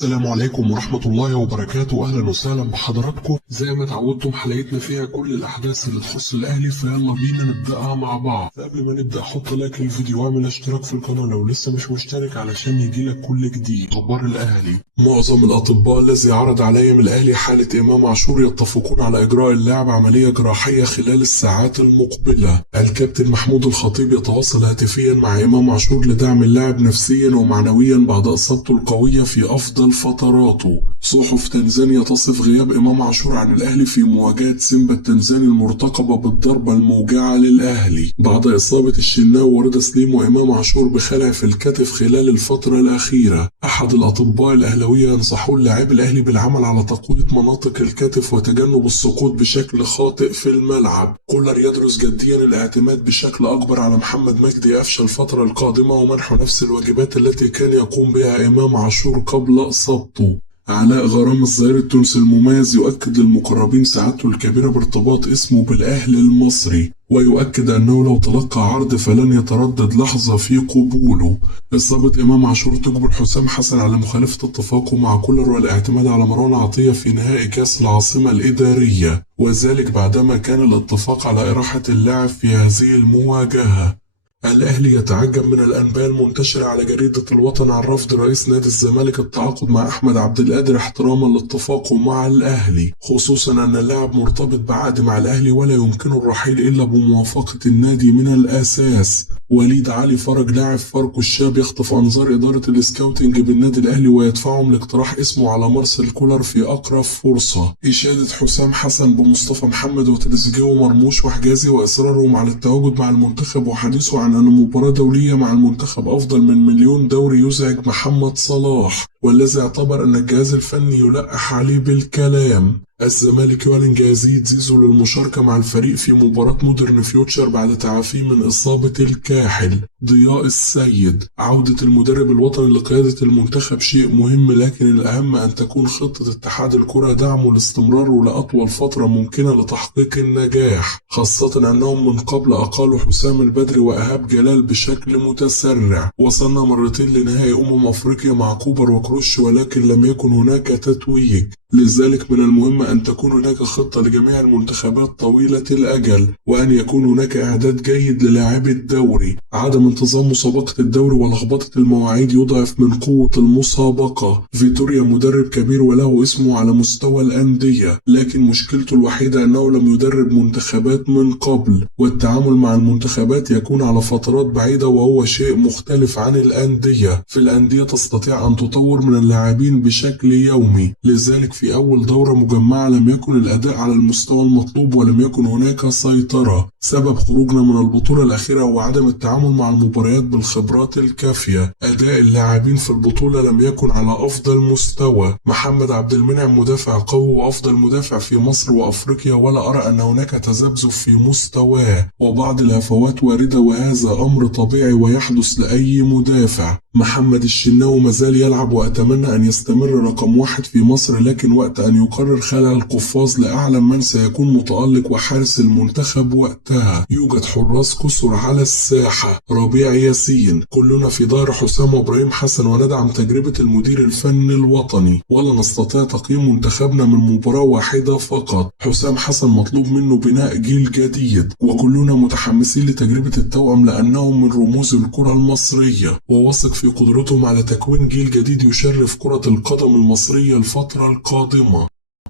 السلام عليكم ورحمة الله وبركاته. أهلا وسهلا بحضراتكم. زي ما اتعودتم حلقتنا فيها كل الأحداث اللي تخص الأهلي، فيلا بينا نبدأها مع بعض. قبل ما نبدأ حط لايك للفيديو واعمل اشتراك في القناة لو لسه مش مشترك علشان يجيلك كل جديد. أخبار الأهلي: معظم الأطباء الذي عرض عليهم الأهلي حالة إمام عاشور يتفقون على إجراء اللاعب عملية جراحية خلال الساعات المقبلة. الكابتن محمود الخطيب يتواصل هاتفيا مع إمام عاشور لدعم اللاعب نفسيا ومعنويا بعد إصابته القوية في أفضل فتراته. صحف تنزانيا تصف غياب إمام عاشور عن الأهلي في مواجهة سيمبا التنزاني المرتقبة بالضربة الموجعة للأهلي بعد إصابة الشناوي ورضا سليم وإمام عاشور بخلع في الكتف خلال الفترة الأخيرة. أحد الأطباء الأهلاوية ينصحون لاعبي الأهلي بالعمل على تقوية مناطق الكتف وتجنب السقوط بشكل خاطئ في الملعب. كولر يدرس جديا الاعتماد بشكل أكبر على محمد مجدي قفشة الفترة القادمة ومنحه نفس الواجبات التي كان يقوم بها إمام عاشور قبل إصابته. علاء غرام الظهير التونسي المميز يؤكد للمقربين سعادته الكبيرة بارتباط اسمه بالأهلي المصري، ويؤكد أنه لو تلقى عرض فلن يتردد لحظة في قبوله. إصابة إمام عاشور تجبر حسام حسن على مخالفة اتفاقه مع كولر والاعتماد على مروان عطية في نهائي كأس العاصمة الإدارية، وذلك بعدما كان الاتفاق على إراحة اللاعب في هذه المواجهة. الأهلي يتعجب من الأنباء المنتشرة على جريدة الوطن عن رفض رئيس نادي الزمالك التعاقد مع أحمد عبد القادر احتراما لاتفاقه مع الأهلي، خصوصا أن اللاعب مرتبط بعقد مع الأهلي ولا يمكنه الرحيل إلا بموافقة النادي من الأساس. وليد علي فرج لاعب فاركو الشاب يخطف أنظار إدارة السكاوتنج بالنادي الأهلي ويدفعهم لاقتراح اسمه على مارسيل كولر في أقرب فرصة. إشادة حسام حسن بمصطفى محمد وتريزيجيه ومرموش وحجازي وإصرارهم على التواجد مع المنتخب وحديثه عن أن مباراة دولية مع المنتخب أفضل من مليون دوري يزعج محمد صلاح، والذي اعتبر أن الجهاز الفني يلقح عليه بالكلام. الزمالك يعلن جاهزية زيزو للمشاركة مع الفريق في مباراة مودرن فيوتشر بعد تعافيه من إصابة الكاحل. ضياء السيد: عودة المدرب الوطني لقيادة المنتخب شيء مهم، لكن الأهم أن تكون خطة اتحاد الكرة دعمه لاستمراره لأطول فترة ممكنة لتحقيق النجاح، خاصة أنهم من قبل أقالوا حسام البدري وإيهاب جلال بشكل متسرع. وصلنا مرتين لنهائي أفريقيا مع كوبر وكروش ولكن لم يكن هناك تتويج، لذلك من المهم أن تكون هناك خطة لجميع المنتخبات طويلة الأجل، وأن يكون هناك إعداد جيد للاعبي الدوري. عدم انتظام مسابقة الدوري ولخبطة المواعيد يضعف من قوة المسابقة. فيتوريا مدرب كبير وله اسمه على مستوى الأندية، لكن مشكلته الوحيدة أنه لم يدرب منتخبات من قبل، والتعامل مع المنتخبات يكون على فترات بعيدة وهو شيء مختلف عن الأندية. في الأندية تستطيع أن تطور من اللاعبين بشكل يومي، لذلك في أول دورة مجمعة لم يكن الأداء على المستوى المطلوب ولم يكن هناك سيطرة. سبب خروجنا من البطولة الأخيرة هو عدم التعامل مع المباريات بالخبرات الكافية. أداء اللاعبين في البطولة لم يكن على أفضل مستوى. محمد عبد المنعم مدافع قوي وأفضل مدافع في مصر وأفريقيا، ولا أرى أن هناك تذبذب في مستواه، وبعض الهفوات واردة وهذا أمر طبيعي ويحدث لأي مدافع. محمد الشناوي مازال يلعب وأتمنى أن يستمر رقم 1 في مصر، لكن وقت أن يقرر خلع القفاز لأعلم من سيكون متألق وحارس المنتخب وقتها. يوجد حراس كثر على الساحة. ربيع ياسين: كلنا في ظهر حسام وإبراهيم حسن وندعم تجربة المدير الفني الوطني، ولا نستطيع تقييم منتخبنا من مباراة واحدة فقط. حسام حسن مطلوب منه بناء جيل جديد، وكلنا متحمسين لتجربة التوأم لأنهم من رموز الكرة المصرية، وواثق في قدرتهم على تكوين جيل جديد يشرف كرة القدم المصرية الفترة القادمة.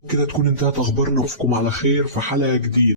كده تكون انتهت أخبارنا، نشوفكم على خير في حلقة جديدة.